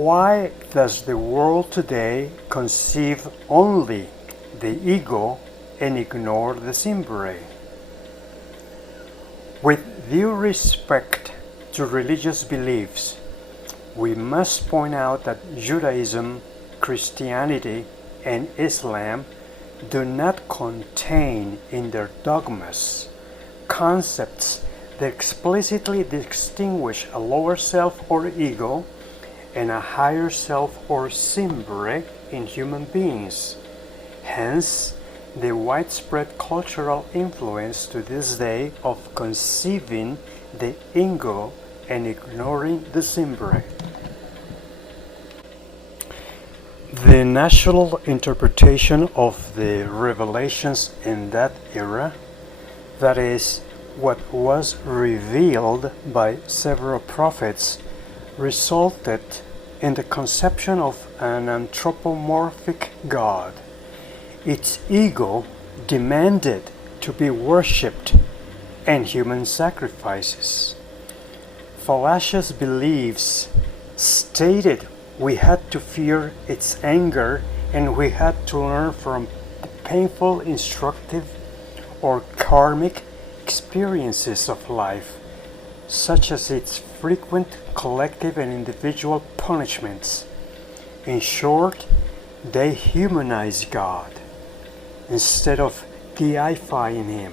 Why does the world today conceive only the ego and ignore the SIMBRE? With due respect to religious beliefs, we must point out that Judaism, Christianity, and Islam do not contain in their dogmas concepts that explicitly distinguish a lower self or ego and a higher self or SIMBRE in human beings. Hence, the widespread cultural influence to this day of conceiving the ego and ignoring the SIMBRE. The national interpretation of the revelations in that era, that is, what was revealed by several prophets, resulted in the conception of an anthropomorphic God. Its ego demanded to be worshipped and human sacrifices. Fallacious beliefs stated we had to fear its anger and we had to learn from the painful, instructive, or karmic experiences of life, such as its frequent collective and individual punishments. In short, they humanize God instead of deifying Him.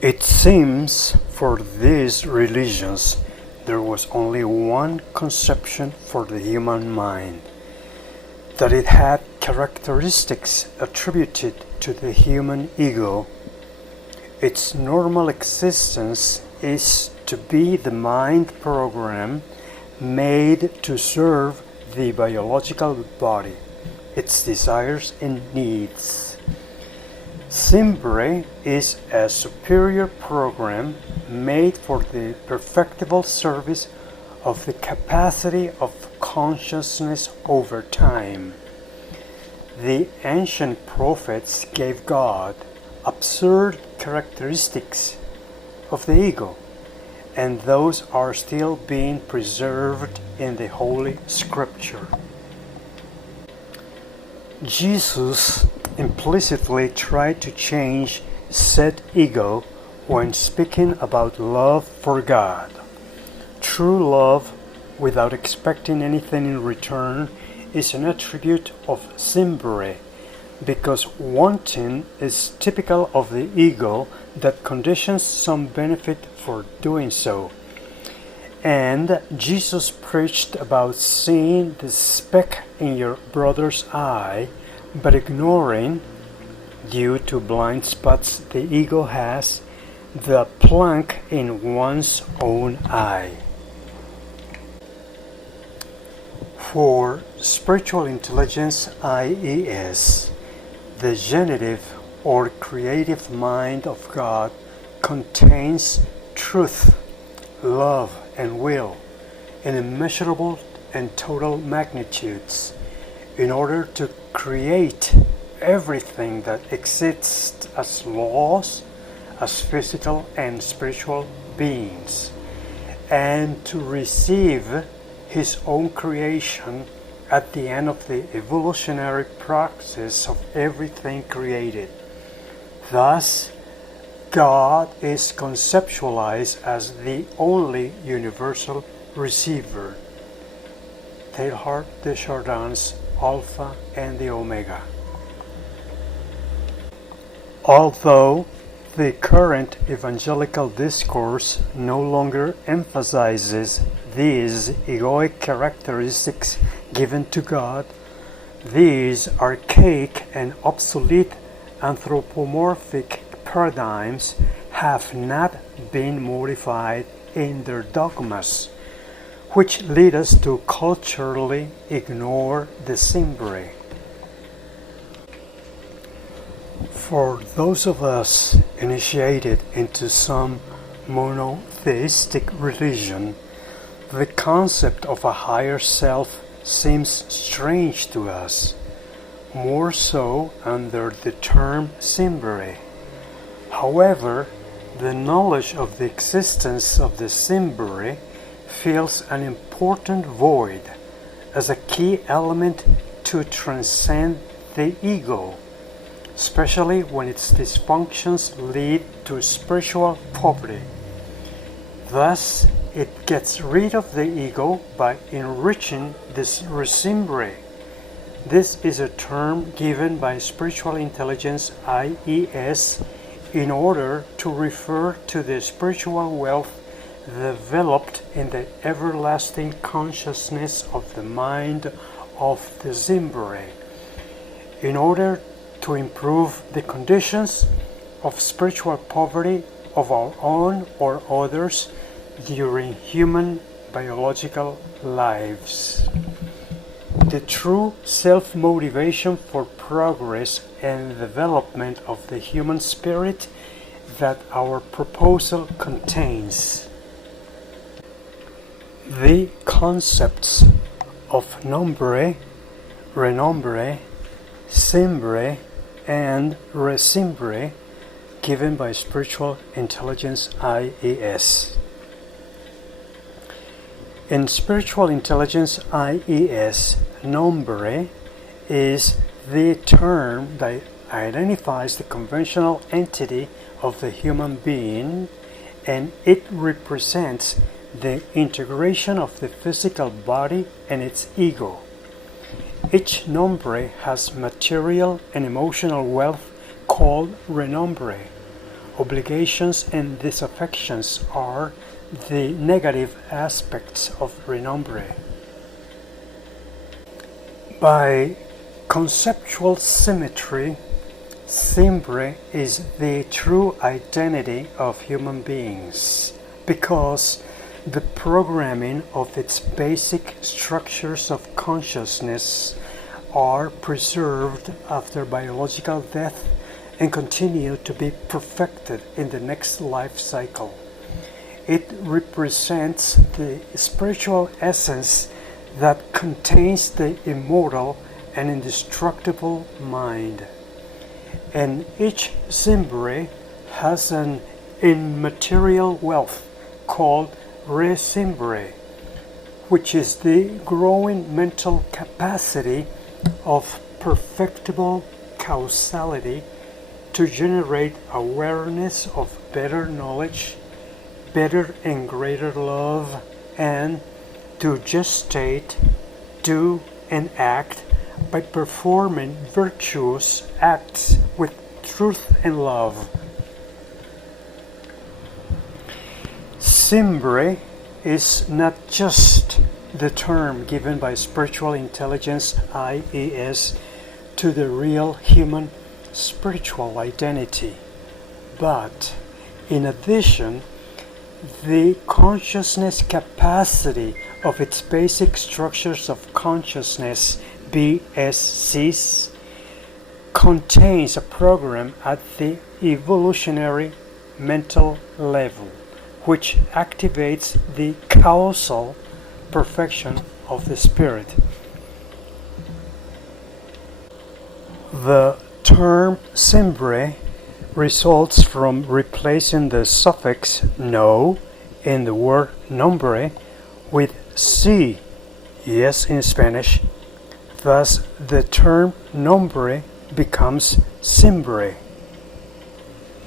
It seems for these religions there was only one conception for the human mind, that it had characteristics attributed to the human ego. Its normal existence is to be the mind program made to serve the biological body, its desires and needs. SIMBRE is a superior program made for the perfectible service of the capacity of consciousness over time. The ancient prophets gave God absurd characteristics of the ego, and those are still being preserved in the Holy Scripture. Jesus implicitly tried to change said ego when speaking about love for God. True love, without expecting anything in return, is an attribute of SIMBRE, because wanting is typical of the ego that conditions some benefit for doing so. And Jesus preached about seeing the speck in your brother's eye, but ignoring, due to blind spots the ego has, the plank in one's own eye. For spiritual intelligence, IES, the genitive or creative mind of God contains truth, love, and will in immeasurable and total magnitudes in order to create everything that exists as laws, as physical and spiritual beings, and to receive His own creation at the end of the evolutionary process of everything created. Thus, God is conceptualized as the only universal receiver. Teilhard de Chardin's Alpha and the Omega. Although the current evangelical discourse no longer emphasizes these egoic characteristics given to God, these archaic and obsolete anthropomorphic paradigms have not been modified in their dogmas, which lead us to culturally ignore the SIMBRE. For those of us initiated into some monotheistic religion, the concept of a higher self seems strange to us, more so under the term SIMBRE. However, the knowledge of the existence of the SIMBRE fills an important void as a key element to transcend the ego, especially when its dysfunctions lead to spiritual poverty. Thus, it gets rid of the ego by enriching this SIMBRE. This is a term given by spiritual intelligence IES in order to refer to the spiritual wealth developed in the everlasting consciousness of the mind of the SIMBRE, in order to improve the conditions of spiritual poverty of our own or others during human biological lives. The true self-motivation for progress and development of the human spirit that our proposal contains. The concepts of nombre, renombre, SIMBRE, and SIMBRE given by Spiritual Intelligence IES. In Spiritual Intelligence IES, nombre is the term that identifies the conventional entity of the human being, and it represents the integration of the physical body and its ego. Each nombre has material and emotional wealth called renombre. Obligations and disaffections are the negative aspects of renombre. By conceptual symmetry, SIMBRE is the true identity of human beings because the programming of its basic structures of consciousness are preserved after biological death and continue to be perfected in the next life cycle. It represents the spiritual essence that contains the immortal and indestructible mind. And each SIMBRE has an immaterial wealth called SIMBRE, which is the growing mental capacity of perfectible causality to generate awareness of better knowledge, better and greater love, and to gestate, do, and act by performing virtuous acts with truth and love. SIMBRE is not just the term given by Spiritual Intelligence IES to the real human spiritual identity, but in addition, the consciousness capacity of its basic structures of consciousness, BSCs, contains a program at the evolutionary mental level, which activates the causal perfection of the spirit. The term SIMBRE results from replacing the suffix no in the word nombre with si, yes in Spanish. Thus, the term nombre becomes SIMBRE.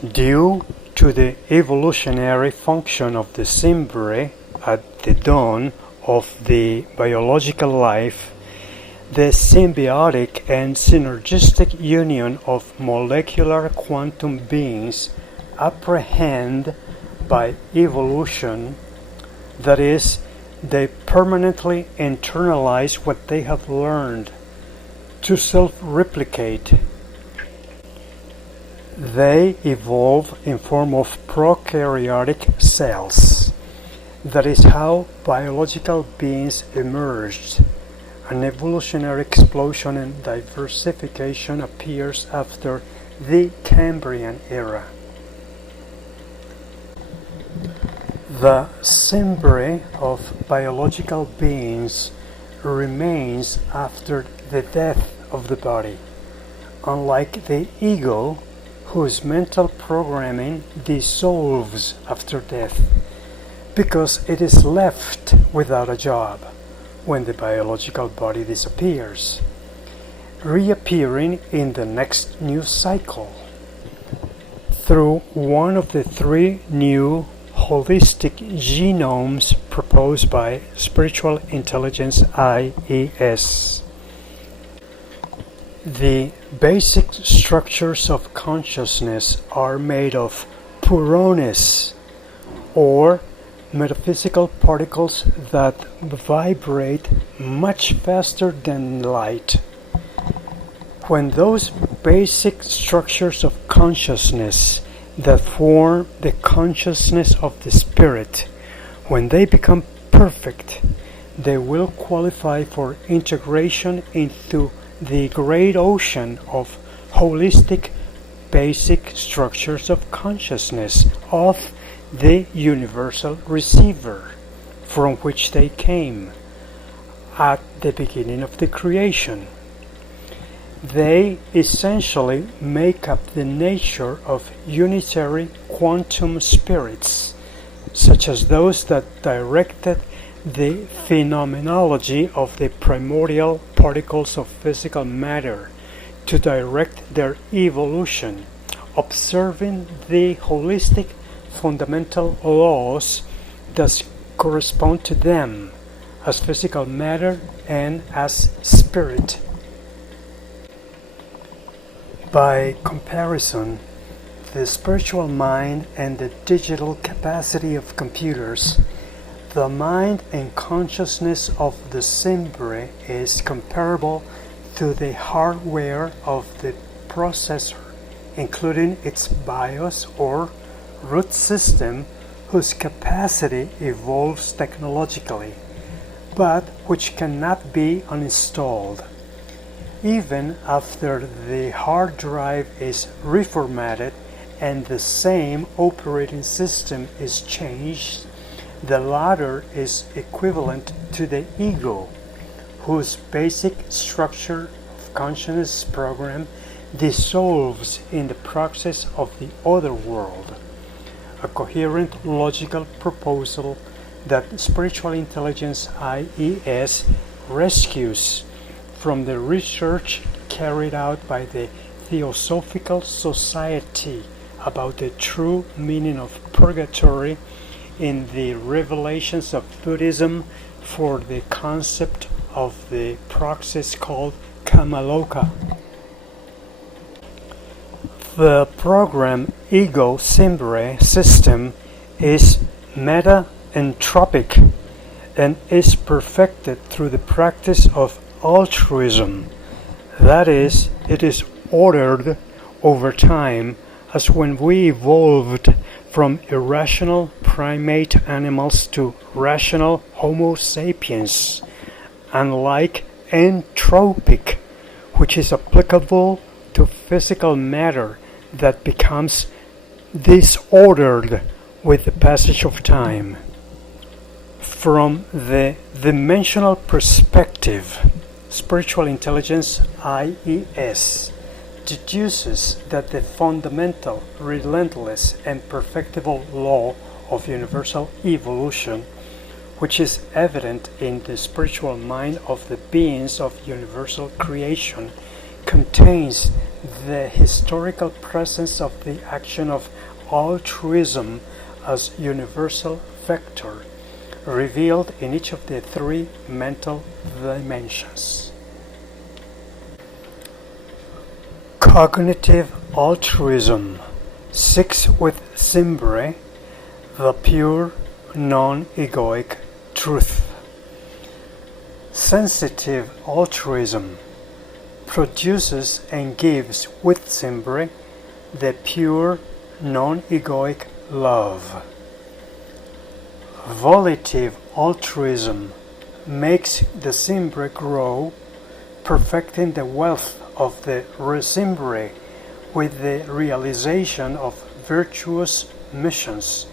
Due to the evolutionary function of the SIMBRE at the dawn of the biological life, the symbiotic and synergistic union of molecular quantum beings apprehend by evolution, that is, they permanently internalize what they have learned to self-replicate. They evolve in form of prokaryotic cells. That is how biological beings emerged. An evolutionary explosion and diversification appears after the Cambrian era. The SIMBRE of biological beings remains after the death of the body, unlike the ego, whose mental programming dissolves after death. because it is left without a job when the biological body disappears, reappearing in the next new cycle through one of the three new holistic genomes proposed by Spiritual Intelligence IES. The basic structures of consciousness are made of purones, or metaphysical particles that vibrate much faster than light. When those basic structures of consciousness that form the consciousness of the spirit, when they become perfect, they will qualify for integration into the great ocean of holistic basic structures of consciousness of the universal receiver from which they came at the beginning of the creation. They essentially make up the nature of unitary quantum spirits, such as those that directed the phenomenology of the primordial particles of physical matter to direct their evolution, observing the holistic fundamental laws that correspond to them as physical matter and as spirit. By comparison, the spiritual mind and the digital capacity of computers, the mind and consciousness of the SIMBRE is comparable to the hardware of the processor, including its BIOS or root system, whose capacity evolves technologically, but which cannot be uninstalled. Even after the hard drive is reformatted and the same operating system is changed, the latter is equivalent to the ego, whose basic structure of consciousness program dissolves in the process of the other world. A coherent logical proposal that Spiritual Intelligence IES rescues from the research carried out by the Theosophical Society about the true meaning of purgatory in the revelations of Buddhism for the concept of the process called Kamaloka. The program Ego SIMBRE system is meta-entropic and is perfected through the practice of altruism. That is, it is ordered over time, as when we evolved from irrational primate animals to rational Homo sapiens, unlike entropic, which is applicable to physical matter that becomes disordered with the passage of time. From the dimensional perspective, Spiritual Intelligence IES deduces that the fundamental, relentless, and perfectible law of universal evolution, which is evident in the spiritual mind of the beings of universal creation, contains the historical presence of the action of altruism as universal vector, revealed in each of the three mental dimensions. Cognitive altruism seeks with SIMBRE the pure, non-egoic truth. Sensitive altruism produces and gives with SIMBRE the pure, non-egoic love. Volitive altruism makes the SIMBRE grow, perfecting the wealth of the SIMBRE with the realization of virtuous missions,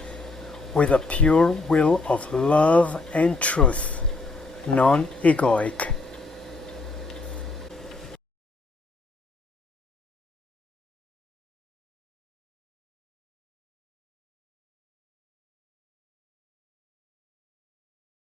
with a pure will of love and truth, non-egoic.